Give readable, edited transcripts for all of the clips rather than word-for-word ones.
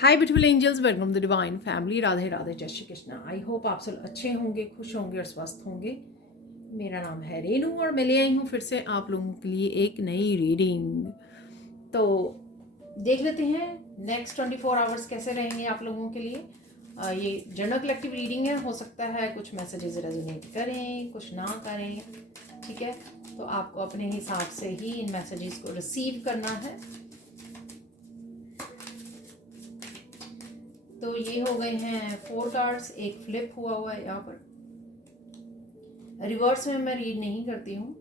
Hi beautiful angels, welcome the divine family. Radhe Radhe, जय Shri Krishna. I hope आप सब अच्छे होंगे, खुश होंगे और स्वस्थ होंगे। मेरा नाम है रेनू और मैं ले आई हूँ फिर से आप लोगों के लिए एक नई रीडिंग। तो देख लेते हैं नेक्स्ट 24 आवर्स कैसे रहेंगे आप लोगों के लिए। ये जनरल कलेक्टिव रीडिंग है। हो सकता है कुछ मैसेजेस रेजोनेट करें, कुछ ना करें, ठीक है। तो आपको अपने हिसाब से ही इन मैसेजेस को रिसीव करना है। तो ये हो गए हैं 4 कार्ड्स, एक फ्लिप हुआ है यहाँ पर। रिवर्स में मैं रीड नहीं करती हूँ।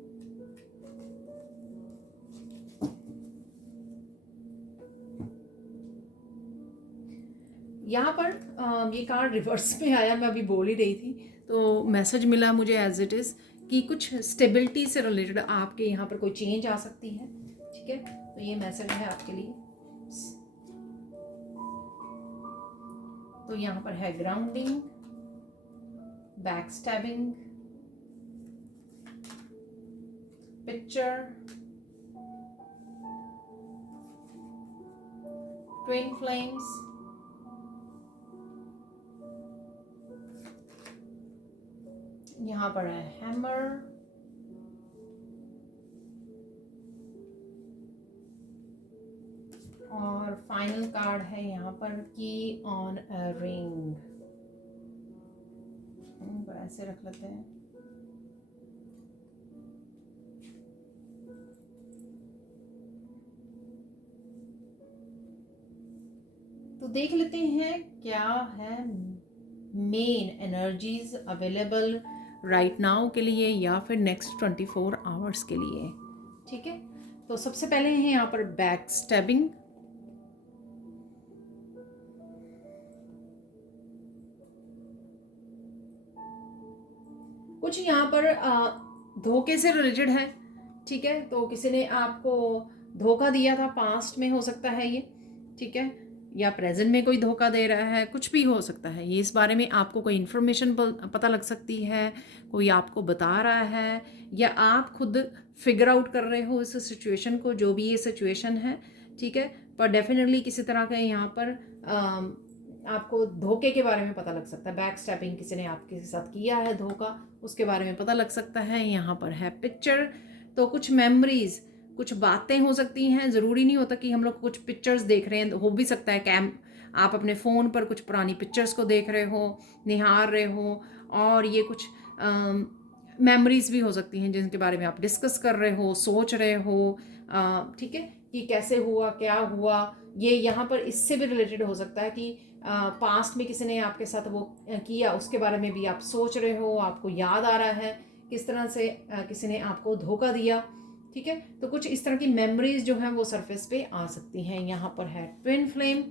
यहाँ पर ये कार्ड रिवर्स में आया, मैं अभी बोल ही रही थी। तो मैसेज मिला मुझे एज इट इज़ कि कुछ स्टेबिलिटी से रिलेटेड आपके यहाँ पर कोई चेंज आ सकती है, ठीक है। तो ये मैसेज है आपके लिए। तो यहाँ पर है grounding, back stabbing, picture, twin flames, यहाँ पर है हैमर, और फाइनल कार्ड है यहाँ पर की ऑन अ रिंग। ऐसे रख लेते हैं। तो देख लेते हैं क्या है main energies available right now के लिए या फिर नेक्स्ट 24 आवर्स के लिए, ठीक है। तो सबसे पहले है यहाँ पर बैक स्टैबिंग। कुछ यहाँ पर धोखे से रिलेटेड है, ठीक है। तो किसी ने आपको धोखा दिया था, पास्ट में हो सकता है ये, ठीक है, या प्रेजेंट में कोई धोखा दे रहा है, कुछ भी हो सकता है। ये इस बारे में आपको कोई इन्फॉर्मेशन पता लग सकती है, कोई आपको बता रहा है, या आप खुद फिगर आउट कर रहे हो इस सिचुएशन को, जो भी ये सिचुएशन है, ठीक है। पर डेफिनेटली किसी तरह का यहाँ पर आपको धोखे के बारे में पता लग सकता है। बैक स्टैपिंग किसी ने आपके साथ किया है धोखा, उसके बारे में पता लग सकता है। यहाँ पर है पिक्चर। तो कुछ मेमोरीज, कुछ बातें हो सकती हैं। ज़रूरी नहीं होता कि हम लोग कुछ पिक्चर्स देख रहे हैं, हो भी सकता है आप अपने फ़ोन पर कुछ पुरानी पिक्चर्स को देख रहे हो, निहार रहे हो, और ये कुछ मेमोरीज भी हो सकती हैं जिनके बारे में आप डिस्कस कर रहे हो, सोच रहे हो, ठीक है, कि कैसे हुआ, क्या हुआ। ये यहाँ पर इससे भी रिलेटेड हो सकता है कि पास्ट में किसी ने आपके साथ वो किया, उसके बारे में भी आप सोच रहे हो, आपको याद आ रहा है किस तरह से किसी ने आपको धोखा दिया, ठीक है। तो कुछ इस तरह की मेमोरीज जो हैं वो सरफेस पे आ सकती हैं। यहाँ पर है ट्विन फ्लेम।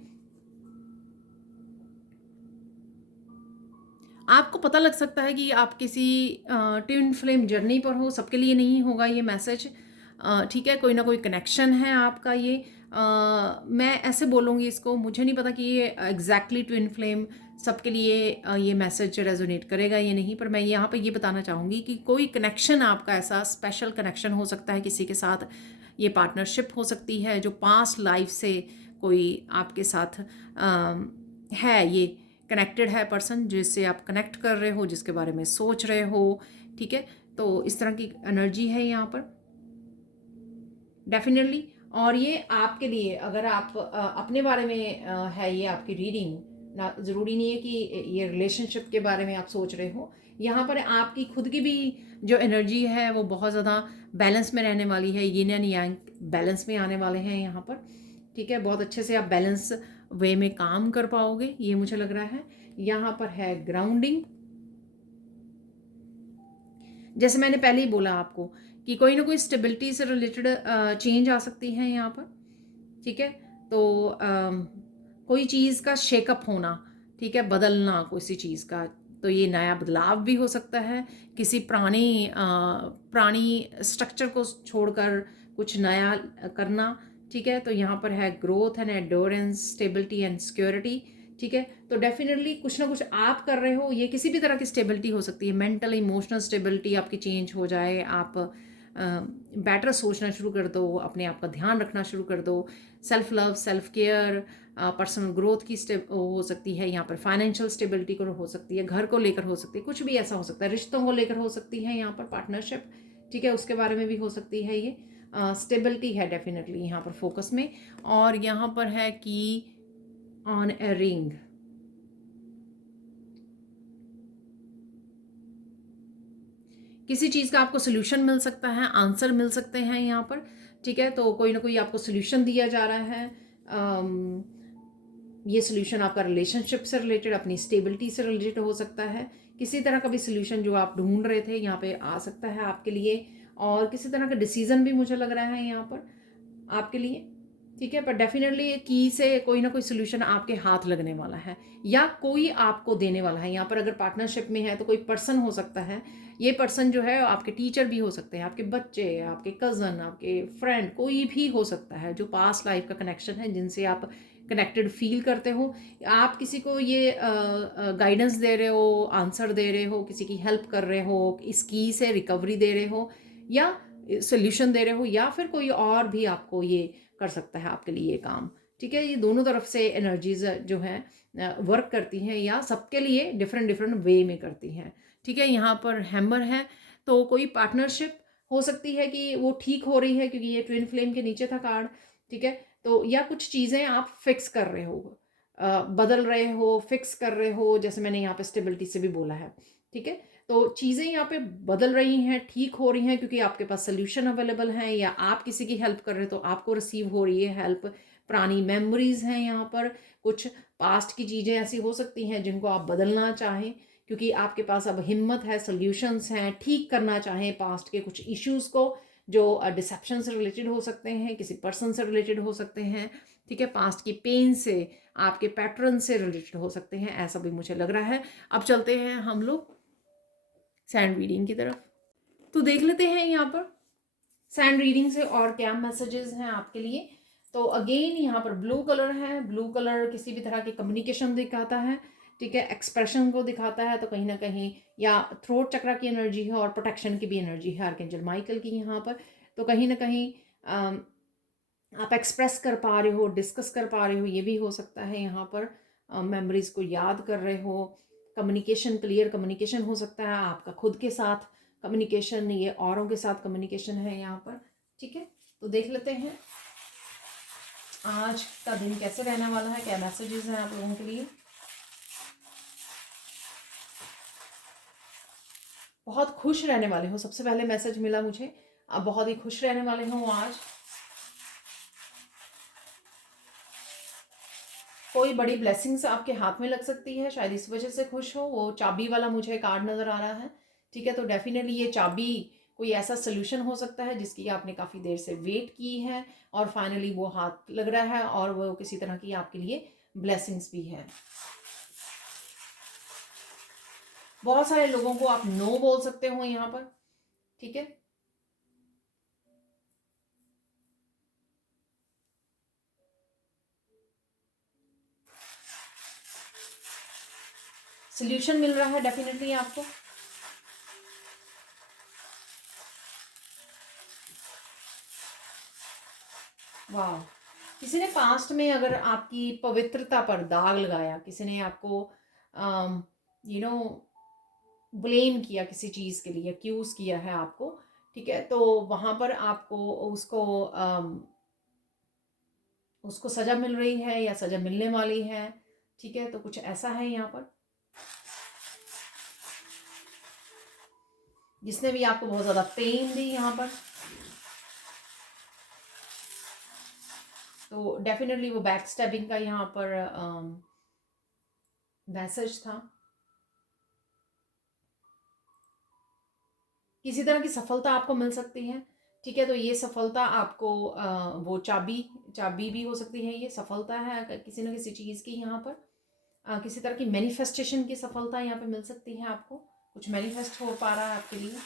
आपको पता लग सकता है कि आप किसी ट्विन फ्लेम जर्नी पर हो। सबके लिए नहीं होगा ये मैसेज, ठीक है। कोई ना कोई कनेक्शन है आपका ये। मैं ऐसे बोलूँगी इसको, मुझे नहीं पता कि ये एग्जैक्टली ट्विन फ्लेम सबके लिए ये मैसेज रेजोनेट करेगा ये नहीं, पर मैं यहाँ पे ये बताना चाहूँगी कि कोई कनेक्शन आपका ऐसा स्पेशल कनेक्शन हो सकता है किसी के साथ। ये पार्टनरशिप हो सकती है जो पास्ट लाइफ से कोई आपके साथ है, ये कनेक्टेड है पर्सन जिससे आप कनेक्ट कर रहे हो, जिसके बारे में सोच रहे हो, ठीक है। तो इस तरह की एनर्जी है यहाँ पर डेफिनेटली। और ये आपके लिए, अगर आप अपने बारे में है ये आपकी रीडिंग, ना ज़रूरी नहीं है कि ये रिलेशनशिप के बारे में आप सोच रहे हो। यहाँ पर आपकी खुद की भी जो एनर्जी है वो बहुत ज़्यादा बैलेंस में रहने वाली है। यिन एंड यांग बैलेंस में आने वाले हैं यहाँ पर, ठीक है। बहुत अच्छे से आप बैलेंस वे में काम कर पाओगे, ये मुझे लग रहा है। यहाँ पर है ग्राउंडिंग। जैसे मैंने पहले ही बोला आपको कि कोई ना कोई स्टेबिलिटी से रिलेटेड चेंज आ सकती है यहाँ पर, ठीक है। तो कोई चीज़ का शेकअप होना, ठीक है, बदलना किसी चीज़ का, तो ये नया बदलाव भी हो सकता है। किसी पुरानी स्ट्रक्चर को छोड़कर कुछ नया करना, ठीक है। तो यहाँ पर है growth and endurance, stability and security, ठीक है। तो डेफिनेटली कुछ ना कुछ आप कर रहे हो, ये किसी भी तरह की स्टेबिलिटी हो सकती है। मेंटल इमोशनल स्टेबिलिटी आपकी चेंज हो जाए, आप बेटर सोचना शुरू कर दो, अपने आप का ध्यान रखना शुरू कर दो, self love, self care, personal growth की हो सकती है, यहाँ पर फाइनेंशियल स्टेबिलिटी को हो सकती है, घर को लेकर हो सकती है, कुछ भी ऐसा हो सकता है, रिश्तों को लेकर हो सकती है यहाँ पर पार्टनरशिप, ठीक है, उसके बारे में भी हो सकती है ये। स्टेबिलिटी है डेफिनेटली यहाँ पर फोकस में। और यहाँ पर है कि ऑन ए रिंग, किसी चीज़ का आपको सोल्यूशन मिल सकता है, आंसर मिल सकते हैं यहाँ पर, ठीक है। तो कोई ना कोई आपको सोल्यूशन दिया जा रहा है। ये सोल्यूशन आपका रिलेशनशिप से रिलेटेड, अपनी स्टेबिलिटी से रिलेटेड हो सकता है। किसी तरह का भी सोल्यूशन जो आप ढूंढ रहे थे यहाँ पे आ सकता है आपके लिए। और किसी तरह का डिसीजन भी मुझे लग रहा है यहाँ पर आपके लिए, ठीक है। पर डेफिनेटली की से कोई ना कोई सोल्यूशन आपके हाथ लगने वाला है या कोई आपको देने वाला है। यहाँ पर अगर पार्टनरशिप में है तो कोई पर्सन हो सकता है, ये पर्सन जो है आपके टीचर भी हो सकते हैं, आपके बच्चे, आपके कज़न, आपके फ्रेंड, कोई भी हो सकता है जो पास्ट लाइफ का कनेक्शन है, जिनसे आप कनेक्टेड फील करते हो। आप किसी को ये गाइडेंस दे रहे हो, आंसर दे रहे हो, किसी की हेल्प कर रहे हो, इस की से रिकवरी दे रहे हो या सोल्यूशन दे रहे हो, या फिर कोई और भी आपको ये कर सकता है आपके लिए ये काम, ठीक है। ये दोनों तरफ से एनर्जीज जो है वर्क करती हैं या सबके लिए डिफरेंट डिफरेंट वे में करती हैं, ठीक है। यहाँ पर हैमर है, तो कोई पार्टनरशिप हो सकती है कि वो ठीक हो रही है, क्योंकि ये ट्विन फ्लेम के नीचे था कार्ड, ठीक है। तो या कुछ चीज़ें आप फिक्स कर रहे हो, बदल रहे हो, फिक्स कर रहे हो, जैसे मैंने यहाँ पे स्टेबिलिटी से भी बोला है, ठीक है। तो चीज़ें यहाँ पे बदल रही हैं, ठीक हो रही हैं, क्योंकि आपके पास सोल्यूशन अवेलेबल है, या आप किसी की हेल्प कर रहे हो तो आपको रिसीव हो रही है हेल्प। पुरानी मेमोरीज हैं यहाँ पर, कुछ पास्ट की चीज़ें ऐसी हो सकती हैं जिनको आप बदलना चाहें, क्योंकि आपके पास अब हिम्मत है, सोल्यूशंस हैं, ठीक करना चाहें पास्ट के कुछ इश्यूज़ को जो डिसेप्शन से रिलेटेड हो सकते हैं, किसी पर्सन से रिलेटेड हो सकते हैं, ठीक है, पास्ट की पेन से, आपके पैटर्न से रिलेटेड हो सकते हैं, ऐसा भी मुझे लग रहा है। अब चलते हैं हम लोग सैंड रीडिंग की तरफ, तो देख लेते हैं यहाँ पर सैंड रीडिंग से और क्या मैसेजेस हैं आपके लिए। तो अगेन यहाँ पर ब्लू कलर है, ब्लू कलर किसी भी तरह की कम्युनिकेशन दिखाता है, ठीक है, एक्सप्रेशन को दिखाता है, तो कहीं ना कहीं या थ्रोट चक्रा की एनर्जी है और प्रोटेक्शन की भी एनर्जी है आर्कएंजल माइकल की यहाँ पर। तो कहीं ना कहीं आप एक्सप्रेस कर पा रहे हो, डिस्कस कर पा रहे हो, ये भी हो सकता है यहाँ पर। मेमोरीज को याद कर रहे हो, कम्युनिकेशन, क्लियर कम्युनिकेशन हो सकता है आपका खुद के साथ कम्युनिकेशन, ये औरों के साथ कम्युनिकेशन है यहाँ पर, ठीक है। तो देख लेते हैं आज का दिन कैसे रहने वाला है, क्या मैसेजेस हैं आप लोगों के लिए। बहुत खुश रहने वाले हो, सबसे पहले मैसेज मिला मुझे, आप बहुत ही खुश रहने वाले हो आज। कोई बड़ी ब्लेसिंग्स आपके हाथ में लग सकती है, शायद इस वजह से खुश हो। वो चाबी वाला मुझे कार्ड नज़र आ रहा है, ठीक है। तो डेफिनेटली ये चाबी कोई ऐसा सोल्यूशन हो सकता है जिसकी आपने काफ़ी देर से वेट की है और फाइनली वो हाथ लग रहा है, और वो किसी तरह की आपके लिए ब्लेसिंग्स भी है। बहुत सारे लोगों को आप नो बोल सकते हो यहाँ पर, ठीक है। सोल्यूशन मिल रहा है डेफिनेटली आपको। वाह, किसी ने पास्ट में अगर आपकी पवित्रता पर दाग लगाया, किसी ने आपको यू नो ब्लेम किया किसी चीज़ के लिए, एक्यूज किया है आपको, ठीक है, तो वहाँ पर आपको उसको सज़ा मिल रही है या सज़ा मिलने वाली है, ठीक है। तो कुछ ऐसा है यहाँ पर, जिसने भी आपको बहुत ज़्यादा पेन दी यहाँ पर, तो डेफिनेटली वो बैक स्टैबिंग का यहाँ पर मैसेज था। किसी तरह की सफलता आपको मिल सकती है, ठीक है। तो ये सफलता आपको वो चाबी चाबी भी हो सकती है, ये सफलता है किसी न किसी चीज़ की यहाँ पर। किसी तरह की मैनिफेस्टेशन की सफलता यहाँ पे मिल सकती है आपको, कुछ मैनिफेस्ट हो पा रहा है आपके लिए।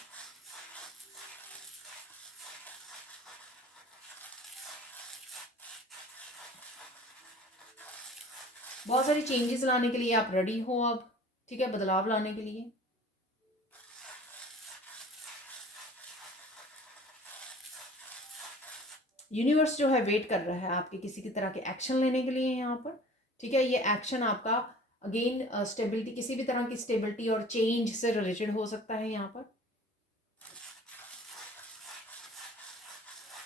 बहुत सारी चेंजेस लाने के लिए आप रेडी हो अब, ठीक है, बदलाव लाने के लिए। यूनिवर्स जो है वेट कर रहा है आपके किसी की तरह के एक्शन लेने के लिए यहाँ पर, ठीक है। ये एक्शन आपका अगेन स्टेबिलिटी, किसी भी तरह की स्टेबिलिटी और चेंज से रिलेटेड हो सकता है यहाँ पर।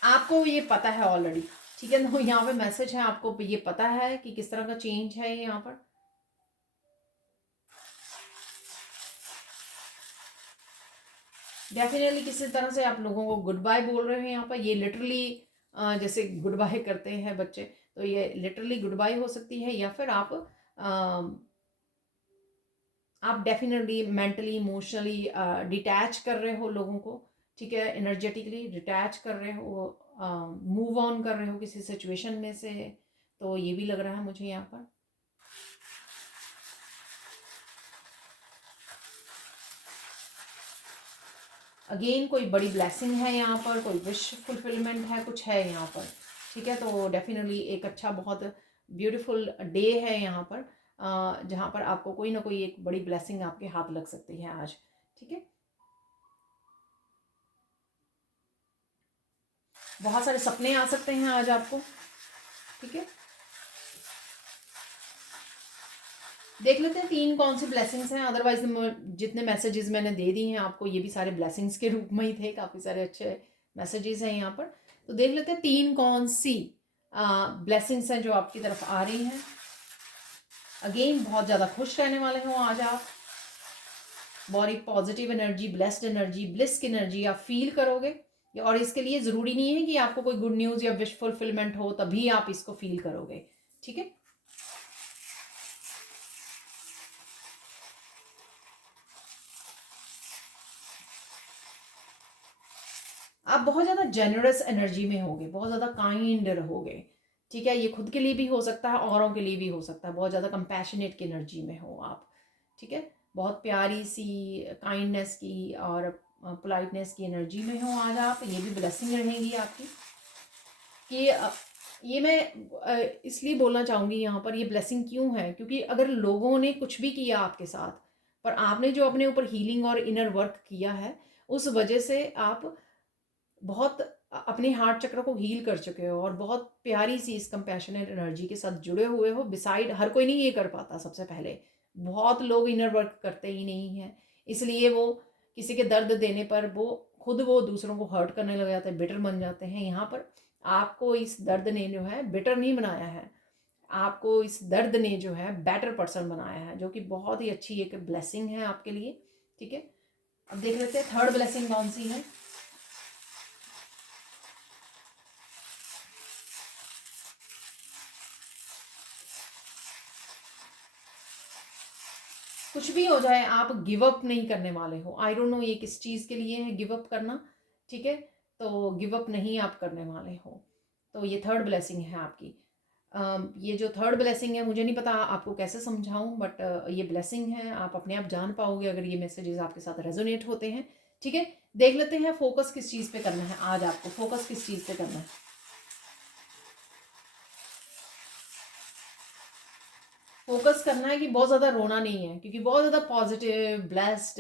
आपको ये पता है ऑलरेडी, ठीक है। तो यहाँ पे मैसेज है, आपको ये पता है कि किस तरह का चेंज है यहाँ पर। डेफिनेटली किसी तरह से आप लोगों को गुड बाय बोल रहे हैं यहाँ पर। ये लिटरली जैसे गुड बाय करते हैं बच्चे, तो ये लिटरली गुड बाय हो सकती है, या फिर आप डेफिनेटली मेंटली इमोशनली डिटैच कर रहे हो लोगों को, ठीक है। एनर्जेटिकली डिटैच कर रहे हो, मूव ऑन कर रहे हो किसी सिचुएशन में से, तो ये भी लग रहा है मुझे यहाँ पर। अगेन कोई बड़ी ब्लेसिंग है यहाँ पर, कोई विश फुलफिलमेंट है, कुछ है यहाँ पर, ठीक है। तो डेफिनेटली एक अच्छा बहुत ब्यूटीफुल डे है यहाँ पर, जहाँ पर आपको कोई ना कोई एक बड़ी ब्लेसिंग आपके हाथ लग सकती है आज, ठीक है। बहुत सारे सपने आ सकते हैं आज आपको, ठीक है। देख लेते हैं तीन कौन सी ब्लेसिंग्स हैं। अदरवाइज जितने मैसेजेस मैंने दे दिए हैं आपको, ये भी सारे ब्लेसिंग्स के रूप में ही थे, काफ़ी सारे अच्छे मैसेजेस हैं यहाँ पर। तो देख लेते हैं तीन कौन सी ब्लेसिंग्स हैं जो आपकी तरफ आ रही हैं। अगेन बहुत ज़्यादा खुश रहने वाले हो आज आप, बड़ी positive energy, blessed energy, bliss की एनर्जी आप फील करोगे। और इसके लिए ज़रूरी नहीं है कि आपको कोई गुड न्यूज़ या विश फुलफिलमेंट हो तभी आप इसको फील करोगे, ठीक है। आप बहुत ज़्यादा जेनरस एनर्जी में होगे, बहुत ज़्यादा काइंड रहोगे, ठीक है। ये खुद के लिए भी हो सकता है, औरों के लिए भी हो सकता है। बहुत ज़्यादा कंपैशनेट की एनर्जी में हो आप, ठीक है। बहुत प्यारी सी काइंडनेस की और पोलाइटनेस की एनर्जी में हो आज आप। ये भी ब्लेसिंग रहेगी आपकी कि ये मैं इसलिए बोलना चाहूँगी यहाँ पर, ये ब्लेसिंग क्यों है, क्योंकि अगर लोगों ने कुछ भी किया आपके साथ, पर आपने जो अपने ऊपर हीलिंग और इनर वर्क किया है, उस वजह से आप बहुत अपने हार्ट चक्र को हील कर चुके हो और बहुत प्यारी सी इस कंपैशनेट एनर्जी के साथ जुड़े हुए हो। बिसाइड हर कोई नहीं ये कर पाता, सबसे पहले बहुत लोग इनर वर्क करते ही नहीं हैं, इसलिए वो किसी के दर्द देने पर वो दूसरों को हर्ट करने लग जाते हैं, बिटर बन जाते हैं। यहाँ पर आपको इस दर्द ने जो है बिटर नहीं बनाया है, आपको इस दर्द ने जो है बेटर पर्सन बनाया है, जो कि बहुत ही अच्छी एक ब्लेसिंग है आपके लिए, ठीक है। अब देख लेते हैं थर्ड ब्लेसिंग कौन सी है। कुछ भी हो जाए आप गिव अप नहीं करने वाले हो। आई डोंट नो ये किस चीज़ के लिए है गिव अप करना, ठीक है। तो गिव अप नहीं आप करने वाले हो, तो ये थर्ड ब्लेसिंग है आपकी। ये जो थर्ड ब्लेसिंग है, मुझे नहीं पता आपको कैसे समझाऊं, बट ये ब्लेसिंग है, आप अपने आप जान पाओगे अगर ये मैसेजेस आपके साथ रेजोनेट होते हैं, ठीक है। देख लेते हैं फोकस किस चीज़ पे करना है आज आपको, फोकस किस चीज़ पे करना है। फोकस करना है कि बहुत ज़्यादा रोना नहीं है, क्योंकि बहुत ज़्यादा पॉजिटिव ब्लेस्ड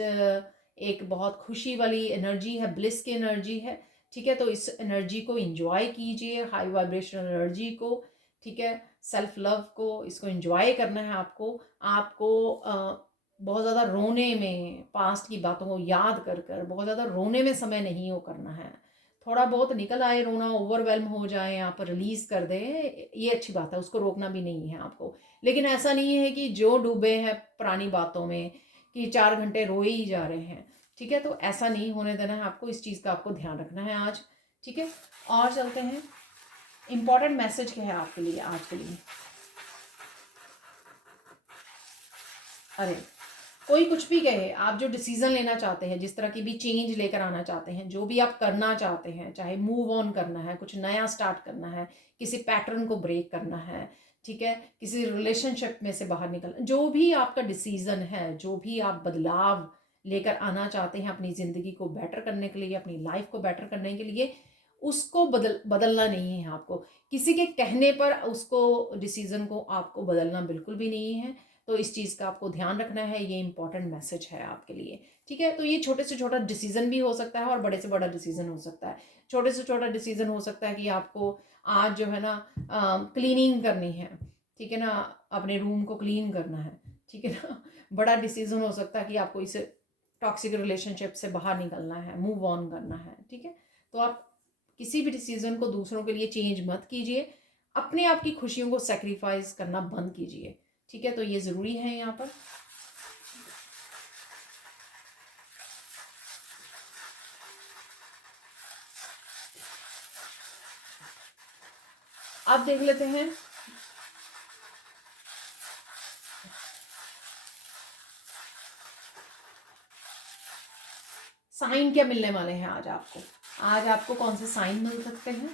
एक बहुत खुशी वाली एनर्जी है, ब्लिस की एनर्जी है, ठीक है। तो इस एनर्जी को इंजॉय कीजिए, हाई वाइब्रेशनल एनर्जी को, ठीक है। सेल्फ लव को, इसको इंजॉय करना है आपको। आपको बहुत ज़्यादा रोने में, पास्ट की बातों को याद कर कर बहुत ज़्यादा रोने में समय नहीं हो करना है। थोड़ा बहुत निकल आए रोना, ओवरवेलम हो जाए, आप रिलीज़ कर दें, ये अच्छी बात है, उसको रोकना भी नहीं है आपको। लेकिन ऐसा नहीं है कि जो डूबे हैं पुरानी बातों में कि 4 घंटे रोए ही जा रहे हैं, ठीक है। तो ऐसा नहीं होने देना है आपको, इस चीज़ का आपको ध्यान रखना है आज, ठीक है। और चलते हैं, इंपॉर्टेंट मैसेज क्या है आपके लिए आज के लिए। अरे कोई कुछ भी कहे, आप जो डिसीजन लेना चाहते हैं, जिस तरह की भी चेंज लेकर आना चाहते हैं, जो भी आप करना चाहते हैं, चाहे मूव ऑन करना है, कुछ नया स्टार्ट करना है, किसी पैटर्न को ब्रेक करना है, ठीक है, किसी रिलेशनशिप में से बाहर निकलना, जो भी आपका डिसीजन है, जो भी आप बदलाव लेकर आना चाहते हैं अपनी ज़िंदगी को बेटर करने के लिए, अपनी लाइफ को बेटर करने के लिए, उसको बदलना नहीं है आपको। किसी के कहने पर उसको डिसीजन को आपको बदलना बिल्कुल भी नहीं है। तो इस चीज़ का आपको ध्यान रखना है, ये इंपॉर्टेंट मैसेज है आपके लिए। ठीक है, तो ये छोटे से छोटा डिसीजन भी हो सकता है और बड़े से बड़ा डिसीजन हो सकता है। छोटे से छोटा डिसीजन हो सकता है कि आपको आज जो है ना क्लीनिंग करनी है, ठीक है ना, अपने रूम को क्लीन करना है, ठीक है ना। बड़ा डिसीजन हो सकता है कि आपको इस टॉक्सिक रिलेशनशिप से बाहर निकलना है, मूव ऑन करना है। ठीक है, तो आप किसी भी डिसीजन को दूसरों के लिए चेंज मत कीजिए, अपने आप की खुशियों को सेक्रीफाइस करना बंद कीजिए। ठीक है, तो ये ज़रूरी है यहाँ पर। अब देख लेते हैं साइन क्या मिलने वाले हैं आज आपको। आज आपको कौन से साइन मिल सकते हैं।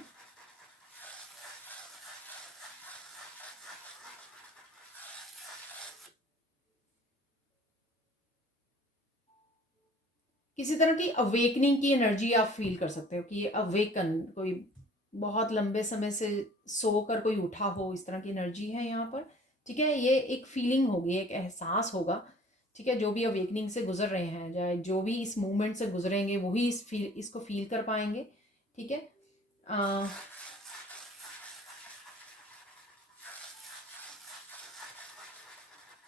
किसी तरह की अवेकनिंग की एनर्जी आप फील कर सकते हो कि ये अवेकन, कोई बहुत लंबे समय से सोकर कोई उठा हो, इस तरह की एनर्जी है यहाँ पर। ठीक है, ये एक फीलिंग होगी, एक एहसास होगा। ठीक है, जो भी अवेकनिंग से गुजर रहे हैं, चाहे जो भी इस मूवमेंट से गुजरेंगे वही इसको फील कर पाएंगे। ठीक है,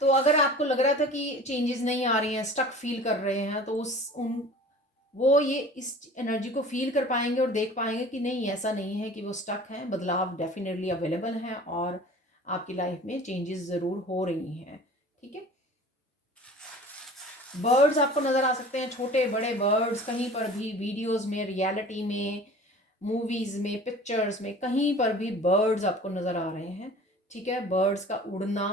तो अगर आपको लग रहा था कि चेंजेस नहीं आ रही हैं, स्टक फील कर रहे हैं, तो वो ये इस एनर्जी को फील कर पाएंगे और देख पाएंगे कि नहीं, ऐसा नहीं है कि वो स्टक हैं, बदलाव डेफिनेटली अवेलेबल हैं और आपकी लाइफ में चेंजेस ज़रूर हो रही हैं। ठीक है, बर्ड्स आपको नज़र आ सकते हैं, छोटे बड़े बर्ड्स, कहीं पर भी वीडियोस में, रियलिटी में, मूवीज़ में, पिक्चर्स में, कहीं पर भी बर्ड्स आपको नज़र आ रहे हैं। ठीक है, बर्ड्स का उड़ना,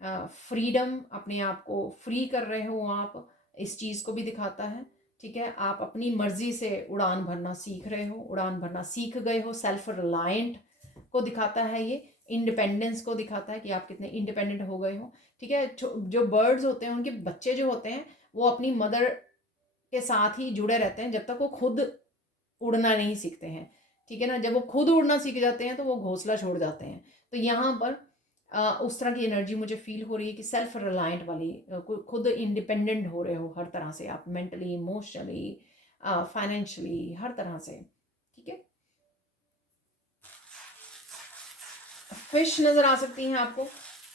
फ्रीडम, अपने आप को फ्री कर रहे हो आप, इस चीज़ को भी दिखाता है। ठीक है, आप अपनी मर्जी से उड़ान भरना सीख रहे हो, उड़ान भरना सीख गए हो, सेल्फ रिलायंट को दिखाता है ये, इंडिपेंडेंस को दिखाता है कि आप कितने इंडिपेंडेंट हो गए हो। ठीक है, जो बर्ड्स होते हैं उनके बच्चे जो होते हैं वो अपनी मदर के साथ ही जुड़े रहते हैं जब तक वो खुद उड़ना नहीं सीखते हैं। ठीक है ना, जब वो खुद उड़ना सीख जाते हैं तो वो घोंसला छोड़ जाते हैं। तो यहाँ पर उस तरह की एनर्जी मुझे फील हो रही है कि सेल्फ रिलायंट वाली, खुद इंडिपेंडेंट हो रहे हो हर तरह से, आप मेंटली, इमोशनली, फाइनेंशियली, हर तरह से। ठीक है, फिश नज़र आ सकती हैं आपको।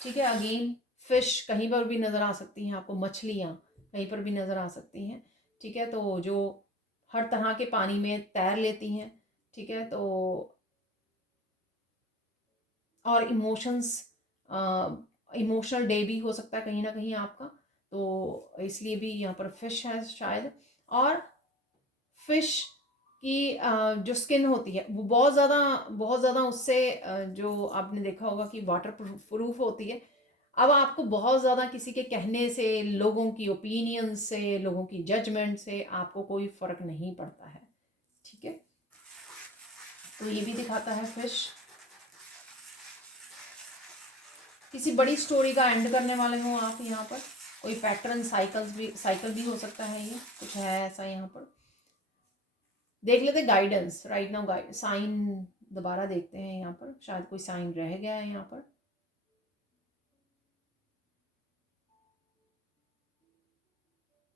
ठीक है, अगेन फिश कहीं पर भी नज़र आ सकती हैं आपको, मछलियाँ कहीं पर भी नज़र आ सकती हैं। ठीक है, तो जो हर तरह के पानी में तैर लेती हैं। ठीक है, तो और इमोशंस, इमोशनल डे भी हो सकता है कहीं ना कहीं आपका, तो इसलिए भी यहाँ पर फिश है शायद। और फिश की जो स्किन होती है वो बहुत ज़्यादा उससे जो आपने देखा होगा कि वाटर प्रूफ होती है। अब आपको बहुत ज़्यादा किसी के कहने से, लोगों की ओपिनियन से, लोगों की जजमेंट से आपको कोई फ़र्क नहीं पड़ता है। ठीक है, तो ये भी दिखाता है फिश। किसी बड़ी स्टोरी का एंड करने वाले हो आप यहाँ पर, कोई पैटर्न, साइकिल भी हो सकता है, ये कुछ है ऐसा यहाँ पर। देख लेते गाइडेंस राइट नाउ, साइन दोबारा देखते हैं यहाँ पर, शायद कोई साइन रह गया है यहाँ पर।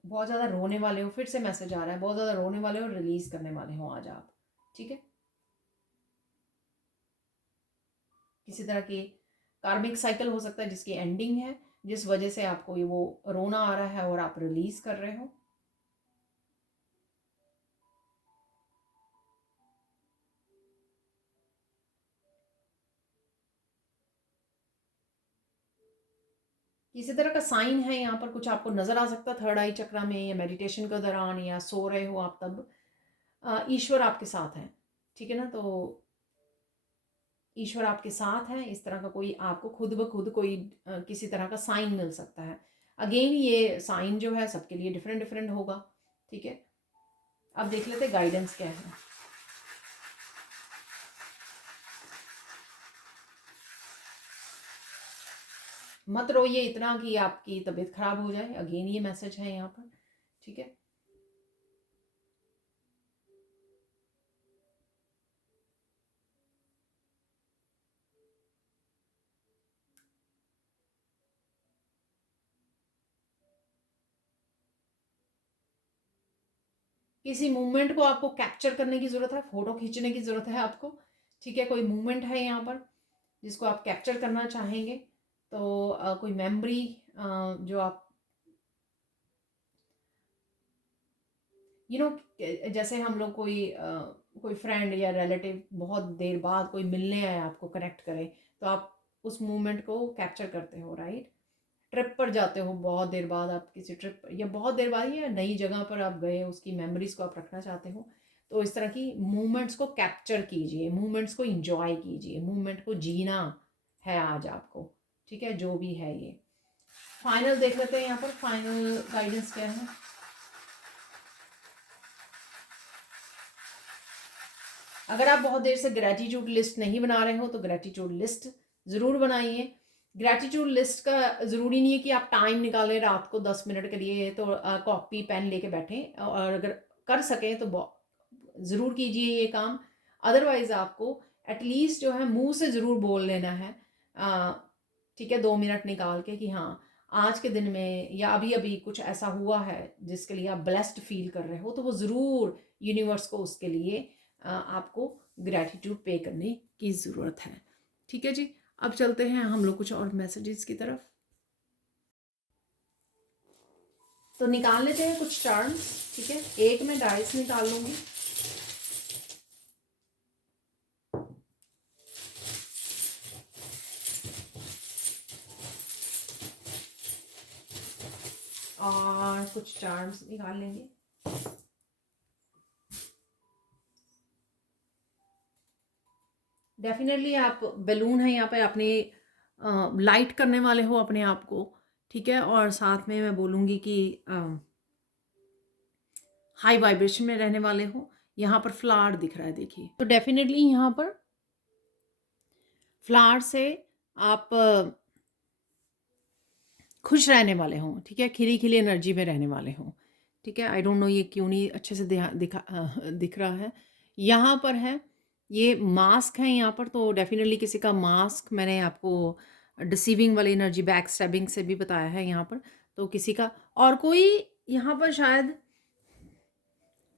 बहुत ज़्यादा रोने वाले हो, फिर से मैसेज आ रहा है, बहुत ज़्यादा रोने वाले हो, रिलीज करने वाले हो आज आप। ठीक है, किसी तरह की कार्मिक साइकिल हो सकता है जिसकी एंडिंग है, जिस वजह से आपको ये वो रोना आ रहा है और आप रिलीज कर रहे हो। किसी तरह का साइन है यहाँ पर, कुछ आपको नजर आ सकता है थर्ड आई चक्रा में, या मेडिटेशन के दौरान, या सो रहे हो आप तब। ईश्वर आपके साथ है। ठीक है ना, तो ईश्वर आपके साथ है, इस तरह का कोई आपको खुद ब खुद कोई किसी तरह का साइन मिल सकता है। अगेन ये साइन जो है सबके लिए डिफरेंट डिफरेंट होगा। ठीक है, अब देख लेते गाइडेंस क्या है। मत रोइए इतना कि आपकी तबीयत खराब हो जाए, अगेन ये मैसेज है यहाँ पर। ठीक है, किसी मूवमेंट को आपको कैप्चर करने की ज़रूरत है, फ़ोटो खींचने की ज़रूरत है आपको, ठीक है। कोई मूवमेंट है यहाँ पर जिसको आप कैप्चर करना चाहेंगे, तो कोई मेमोरी जो आप जैसे हम लोग कोई फ्रेंड या रिलेटिव बहुत देर बाद कोई मिलने आए, आपको कनेक्ट करे, तो आप उस मोमेंट को कैप्चर करते हो, राइट। ट्रिप पर जाते हो, बहुत देर बाद आप किसी ट्रिप या बहुत देर बाद या नई जगह पर आप गए, उसकी मेमोरीज को आप रखना चाहते हो, तो इस तरह की मूवमेंट्स को कैप्चर कीजिए, मूवमेंट्स को इंजॉय कीजिए, मूवमेंट को जीना है आज आपको, ठीक है। जो भी है ये फाइनल देख लेते हैं यहाँ पर फाइनल गाइडेंस क्या है। अगर आप बहुत देर से ग्रैटिट्यूड लिस्ट नहीं बना रहे हो तो ग्रैटिट्यूड लिस्ट ज़रूर बनाइए। ग्रैटिट्यूड लिस्ट का ज़रूरी नहीं है कि आप टाइम निकालें रात को 10 मिनट के लिए, तो कॉपी पेन लेके बैठें, और अगर कर सकें तो ज़रूर कीजिए ये काम। अदरवाइज़ आपको एटलीस्ट जो है मुंह से ज़रूर बोल लेना है, ठीक है, 2 मिनट निकाल के कि हाँ, आज के दिन में या अभी अभी कुछ ऐसा हुआ है जिसके लिए आप ब्लेस्ड फील कर रहे हो, तो वो ज़रूर यूनिवर्स को उसके लिए आपको ग्रैटिट्यूड पे करने की ज़रूरत है, ठीक है जी। अब चलते हैं हम लोग कुछ और मैसेजेस की तरफ। तो निकाल लेते हैं कुछ चार्म्स, ठीक है। एक मैं डाइस निकाल लूंगी। और कुछ चार्म्स निकाल लेंगे। डेफिनेटली आप बैलून है यहाँ पे अपने लाइट करने वाले हो अपने आप को, ठीक है। और साथ में मैं बोलूँगी कि हाई वाइब्रेशन में रहने वाले हो। यहाँ पर फ्लावर दिख रहा है, देखिए, तो डेफिनेटली यहाँ पर फ्लावर से आप खुश रहने वाले हों, ठीक है। खिली खिली एनर्जी में रहने वाले हों, ठीक है। आई डोंट नो ये क्यों नहीं अच्छे से दिख रहा है। यहाँ पर है ये मास्क है यहाँ पर, तो डेफिनेटली किसी का मास्क, मैंने आपको डिसीविंग वाली एनर्जी, बैक स्टैबिंग से भी बताया है यहाँ पर, तो किसी का, और कोई यहाँ पर शायद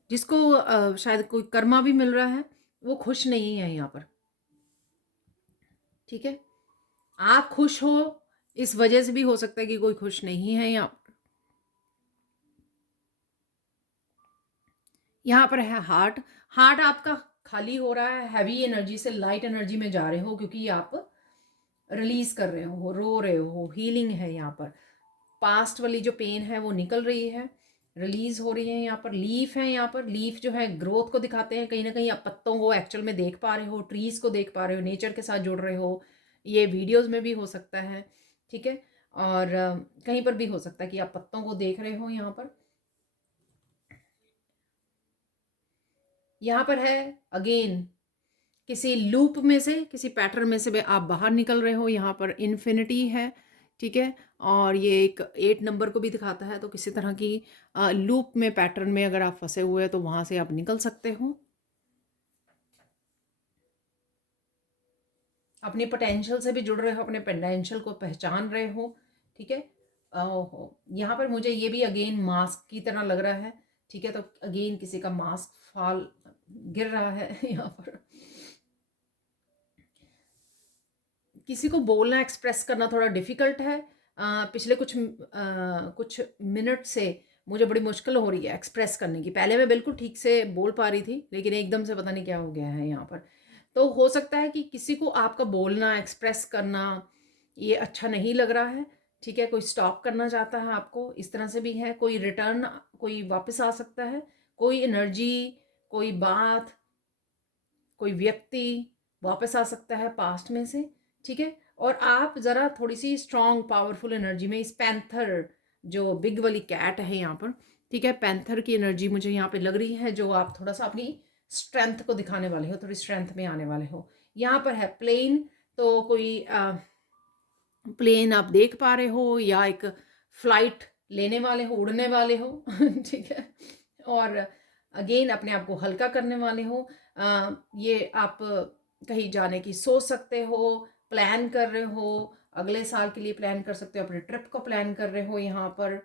जिसको शायद कोई कर्मा भी मिल रहा है, वो खुश नहीं है यहाँ पर, ठीक है। आप खुश हो इस वजह से भी हो सकता है कि कोई खुश नहीं है यहाँ पर। यहाँ पर है हार्ट। हार्ट आपका खाली हो रहा है, हैवी एनर्जी से लाइट एनर्जी में जा रहे हो, क्योंकि आप रिलीज कर रहे हो, रो रहे हो, हीलिंग है यहाँ पर। पास्ट वाली जो पेन है वो निकल रही है, रिलीज हो रही है। यहाँ पर लीफ है, यहाँ पर लीफ जो है ग्रोथ को दिखाते हैं। कहीं ना कहीं आप पत्तों को एक्चुअल में देख पा रहे हो, ट्रीज को देख पा रहे हो, नेचर के साथ जुड़ रहे हो। ये वीडियोस में भी हो सकता है, ठीक है। और कहीं पर भी हो सकता है कि आप पत्तों को देख रहे हो। यहाँ पर है अगेन किसी लूप में से, किसी पैटर्न में से आप बाहर निकल रहे हो। यहाँ पर इन्फिनिटी है, ठीक है। और ये एक 8 नंबर को भी दिखाता है, तो किसी तरह की लूप में, पैटर्न में अगर आप फंसे हुए हैं तो वहाँ से आप निकल सकते हो, अपने पोटेंशियल से भी जुड़ रहे हो, अपने पोटेंशियल को पहचान रहे हो, ठीक है। ओहो, यहाँ पर मुझे ये भी अगेन मास्क की तरह लग रहा है, ठीक है। तो अगेन किसी का मास्क फॉल गिर रहा है यहाँ पर। किसी को बोलना, एक्सप्रेस करना थोड़ा डिफ़िकल्ट है। पिछले कुछ मिनट से मुझे बड़ी मुश्किल हो रही है एक्सप्रेस करने की। पहले मैं बिल्कुल ठीक से बोल पा रही थी, लेकिन एकदम से पता नहीं क्या हो गया है यहाँ पर। तो हो सकता है कि किसी को आपका बोलना, एक्सप्रेस करना ये अच्छा नहीं लग रहा है, ठीक है। कोई स्टॉप करना चाहता है आपको, इस तरह से भी है। कोई रिटर्न, कोई वापस आ सकता है, कोई एनर्जी, कोई बात, कोई व्यक्ति वापस आ सकता है पास्ट में से, ठीक है। और आप ज़रा थोड़ी सी स्ट्रॉन्ग पावरफुल एनर्जी में, इस पैंथर जो बिग वाली कैट है यहाँ पर, ठीक है, पैंथर की एनर्जी मुझे यहाँ पे लग रही है, जो आप थोड़ा सा अपनी स्ट्रेंथ को दिखाने वाले हो, थोड़ी स्ट्रेंथ में आने वाले हो। यहाँ पर है प्लेन, तो कोई प्लेन आप देख पा रहे हो, या एक फ्लाइट लेने वाले हो, उड़ने वाले हो ठीक है। और अगेन अपने आप को हल्का करने वाले हो। ये आप कहीं जाने की सोच सकते हो, प्लान कर रहे हो, अगले साल के लिए प्लान कर सकते हो, अपने ट्रिप को प्लान कर रहे हो यहाँ पर,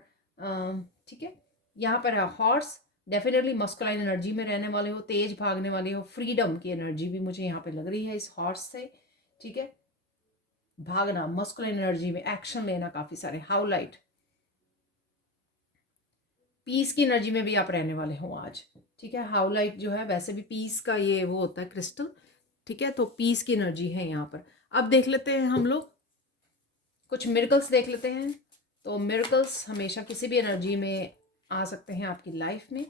ठीक है। यहाँ पर है हॉर्स, डेफिनेटली मस्कुलाइन एनर्जी में रहने वाले हो, तेज भागने वाले हो, फ्रीडम की एनर्जी भी मुझे यहाँ पे लग रही है इस हॉर्स से, ठीक है। भागना, मस्कुलाइन एनर्जी में एक्शन लेना काफ़ी सारे, हाउ लाइट, पीस की एनर्जी में भी आप रहने वाले हो आज, ठीक है। हाउ लाइट जो है वैसे भी पीस का ये वो होता है क्रिस्टल, ठीक है, तो पीस की एनर्जी है यहाँ पर। अब देख लेते हैं हम लोग कुछ मिरेकल्स देख लेते हैं। तो मिरेकल्स हमेशा किसी भी एनर्जी में आ सकते हैं आपकी लाइफ में।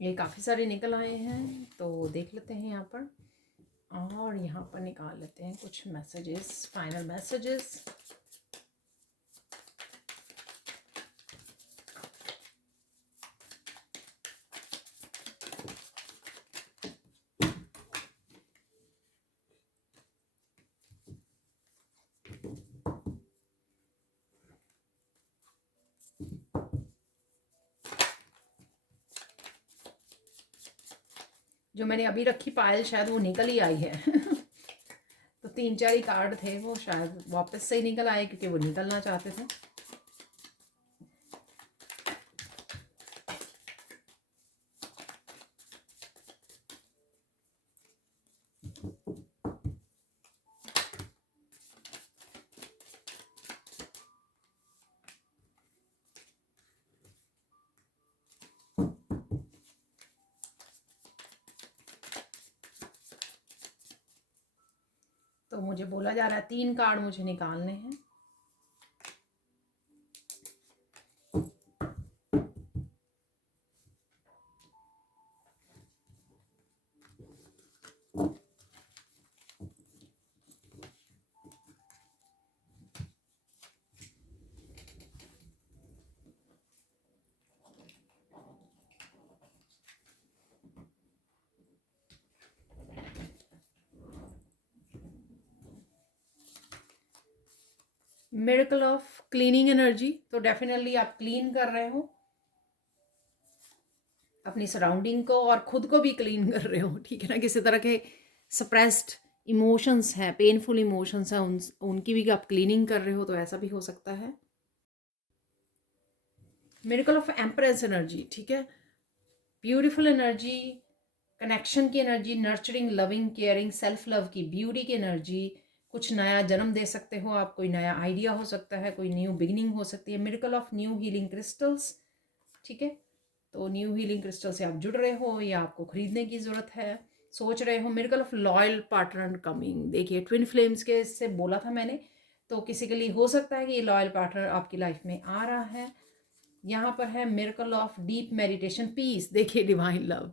ये काफ़ी सारे निकल आए हैं, तो देख लेते हैं यहाँ पर, और यहाँ पर निकाल लेते हैं कुछ मैसेजेस, फाइनल मैसेजेस। जो मैंने अभी रखी पायल शायद वो निकल ही आई है तो 3-4 ही कार्ड थे, वो शायद वापस से ही निकल आए क्योंकि वो निकलना चाहते थे। तो मुझे बोला जा रहा है 3 कार्ड मुझे निकालने हैं। मिरेकल ऑफ क्लीनिंग एनर्जी, तो डेफिनेटली आप क्लीन कर रहे हो अपनी सराउंडिंग को और खुद को भी क्लीन कर रहे हो, ठीक है ना। किसी तरह के सप्रेस्ड इमोशंस हैं, पेनफुल इमोशंस हैं, उनकी भी आप क्लीनिंग कर रहे हो, तो ऐसा भी हो सकता है। मिरेकल ऑफ एम्प्रेस एनर्जी, ठीक है, ब्यूटीफुल एनर्जी, कनेक्शन की energy, nurturing, loving, caring, self love की, ब्यूटी की एनर्जी, कुछ नया जन्म दे सकते हो आप, कोई नया आइडिया हो सकता है, कोई न्यू बिगिनिंग हो सकती है। Miracle of new healing crystals, ठीक है, तो न्यू हीलिंग क्रिस्टल से आप जुड़ रहे हो या आपको खरीदने की ज़रूरत है, सोच रहे हो। Miracle of loyal partner coming, देखिए ट्विन फ्लेम्स के से बोला था मैंने, तो किसी के लिए हो सकता है कि ये लॉयल पार्टनर आपकी लाइफ में आ रहा है। यहाँ पर है miracle of deep meditation peace, देखिए डिवाइन लव,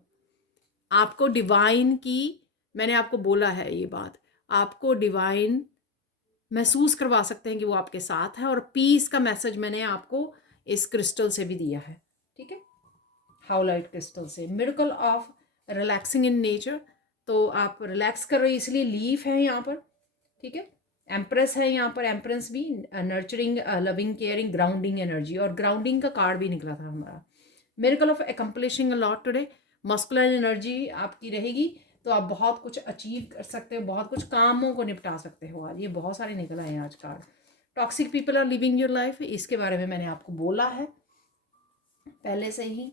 आपको डिवाइन की, मैंने आपको बोला है ये बात, आपको डिवाइन महसूस करवा सकते हैं कि वो आपके साथ है, और पीस का मैसेज मैंने आपको इस क्रिस्टल से भी दिया है, ठीक है, हाउलाइट क्रिस्टल से। Miracle of relaxing in nature, तो आप रिलैक्स कर रहे हो इसलिए लीफ है यहाँ पर, ठीक है। एम्प्रेस है यहाँ पर, एम्प्रेस भी nurturing, loving, caring, grounding energy, और ग्राउंडिंग का कार्ड भी निकला था हमारा। Miracle of accomplishing a lot today, masculine energy आपकी रहेगी, तो आप बहुत कुछ अचीव कर सकते हो, बहुत कुछ कामों को निपटा सकते हो आज। ये बहुत सारे निकल आए हैं आज card. Toxic people are leaving your life, इसके बारे में मैंने आपको बोला है पहले से ही।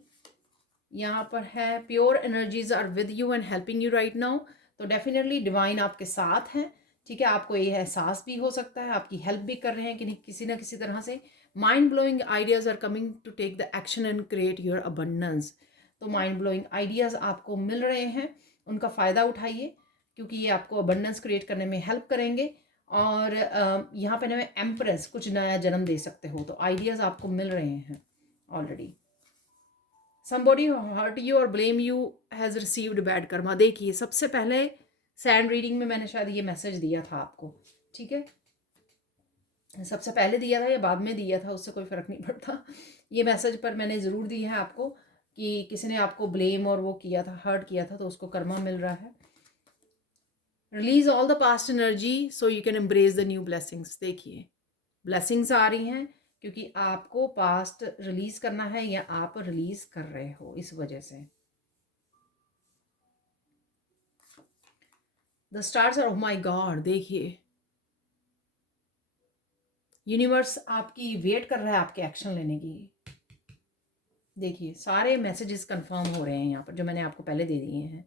यहाँ पर है pure energies are with you and helping you right now, तो डेफिनेटली डिवाइन आपके साथ है, ठीक है। आपको ये एहसास भी हो सकता है, आपकी हेल्प भी कर रहे हैं कि किसी ना किसी तरह से। Mind blowing ideas are coming to take the action and create your abundance, तो माइंड ब्लोइंग आइडियाज़ आपको मिल रहे हैं, उनका फ़ायदा उठाइए क्योंकि ये आपको अबंडेंस क्रिएट करने में हेल्प करेंगे। और यहाँ पे ना एम्प्रेस, कुछ नया जन्म दे सकते हो, तो आइडियाज़ आपको मिल रहे हैं already. somebody who hurt you or blame you has received bad karma, देखिए सबसे पहले सैंड रीडिंग में मैंने शायद ये मैसेज दिया था आपको, ठीक है, सबसे पहले दिया था या बाद में दिया था उससे कोई फ़र्क नहीं पड़ता, ये मैसेज पर मैंने ज़रूर दी है आपको कि किसी ने आपको ब्लेम और वो किया था, हर्ट किया था, तो उसको कर्मा मिल रहा है। Release all the past energy so you can embrace the new blessings, देखिए ब्लेसिंग्स आ रही हैं क्योंकि आपको पास्ट रिलीज करना है या आप रिलीज कर रहे हो, इस वजह से। The stars are, oh my god, देखिए यूनिवर्स आपकी वेट कर रहा है आपके एक्शन लेने की। देखिए सारे मैसेजेस कंफर्म हो रहे हैं यहाँ पर जो मैंने आपको पहले दे दिए हैं।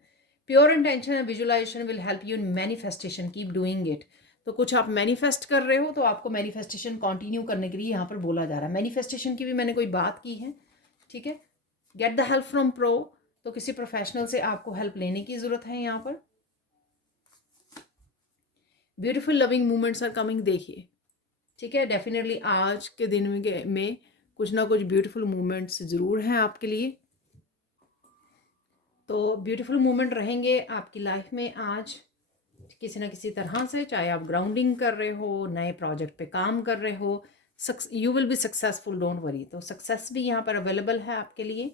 Pure intention and visualisation will help you in manifestation, keep doing it. तो कुछ आप मैनिफेस्ट कर रहे हो तो आपको मैनिफेस्टेशन कंटिन्यू करने के लिए यहाँ पर बोला जा रहा है। मैनिफेस्टेशन की भी मैंने कोई बात की है, ठीक है। Get the help from pro, तो किसी प्रोफेशनल से आपको हेल्प लेने की ज़रूरत है यहाँ पर। Beautiful loving movements are coming, देखिए ठीक है। डेफिनेटली आज के दिन में कुछ ना कुछ ब्यूटीफुल मूवमेंट्स ज़रूर हैं आपके लिए। तो ब्यूटीफुल मूवमेंट रहेंगे आपकी लाइफ में आज किसी ना किसी तरह से, चाहे आप ग्राउंडिंग कर रहे हो, नए प्रोजेक्ट पे काम कर रहे हो, you will be successful, don't worry. तो सक्सेस भी यहाँ पर अवेलेबल है आपके लिए।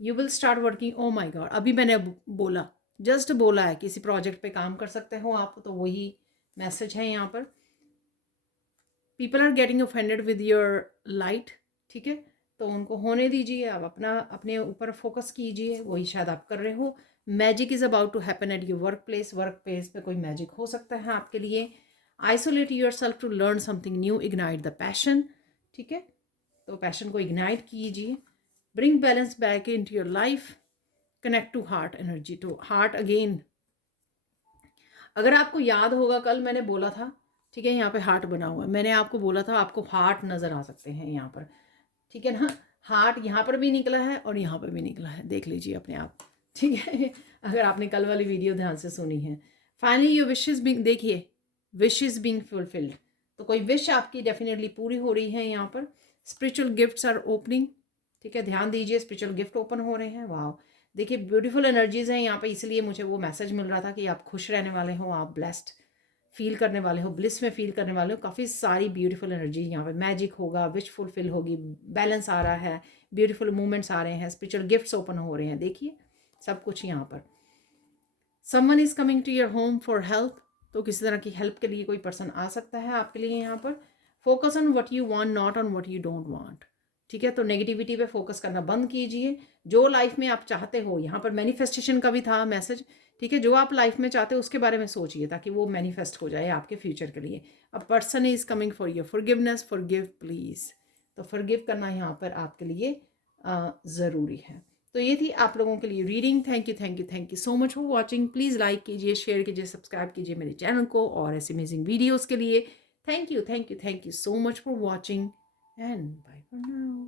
You will start working, oh my god, अभी मैंने बोला, जस्ट बोला है किसी प्रोजेक्ट पे काम कर सकते हो आप, तो वही मैसेज है यहाँ पर। People are getting offended with your light, ठीक है, तो उनको होने दीजिए, आप अपने ऊपर फोकस कीजिए, वही शायद आप कर रहे हो। Magic is about to happen at your workplace पे कोई मैजिक हो सकता है आपके लिए। Isolate yourself to learn something new, ignite the passion, ठीक है, तो पैशन को इग्नाइट कीजिए। Bring balance back into your life, connect to heart energy, to heart again. अगर आपको याद होगा कल मैंने बोला था, ठीक है, यहाँ पे हार्ट बना हुआ है, मैंने आपको बोला था आपको हार्ट नज़र आ सकते हैं यहाँ पर, ठीक है ना। हार्ट यहाँ पर भी निकला है और यहाँ पर भी निकला है, देख लीजिए अपने आप, ठीक है, अगर आपने कल वाली वीडियो ध्यान से सुनी है। फाइनली योर विशेस बिंग, देखिए विशेस बिंग फुलफिल्ड, तो कोई विश आपकी डेफिनेटली पूरी हो रही है यहाँ पर। स्पिरिचुअल गिफ्ट्स आर ओपनिंग, ठीक है, ध्यान दीजिए, स्पिरिचुअल गिफ्ट ओपन हो रहे हैं। वाह, देखिए ब्यूटीफुल एनर्जीज हैं यहाँ पे, इसलिए मुझे वो मैसेज मिल रहा था कि आप खुश रहने वाले हो, आप ब्लेस्ड फील करने वाले हो, ब्लिस में फील करने वाले हो। काफ़ी सारी ब्यूटीफुल एनर्जी यहाँ पे, मैजिक होगा, विश फुलफिल होगी, बैलेंस आ रहा है, ब्यूटीफुल मूवमेंट्स आ रहे हैं, स्पिरिचुअल गिफ्ट्स ओपन हो रहे हैं, देखिए सब कुछ यहाँ पर। Someone is coming to your home for help, तो किसी तरह की हेल्प के लिए कोई पर्सन आ सकता है आपके लिए यहाँ पर। Focus on what you want, not on what you don't want, ठीक है, तो नेगेटिविटी पे फोकस करना बंद कीजिए। जो लाइफ में आप चाहते हो, यहाँ पर मैनिफेस्टेशन का भी था मैसेज, ठीक है, जो आप लाइफ में चाहते हो उसके बारे में सोचिए ताकि वो मैनिफेस्ट हो जाए आपके फ्यूचर के लिए। A person is coming for your forgiveness, forgive please, तो फॉरगिव करना यहाँ पर आपके लिए ज़रूरी है। तो ये थी आप लोगों के लिए reading. Thank you so much for watching. Please like कीजिए, शेयर कीजिए, सब्सक्राइब कीजिए मेरे चैनल को और ऐसे अमेजिंग वीडियोज़ के लिए। Thank you so much for watching and bye for now.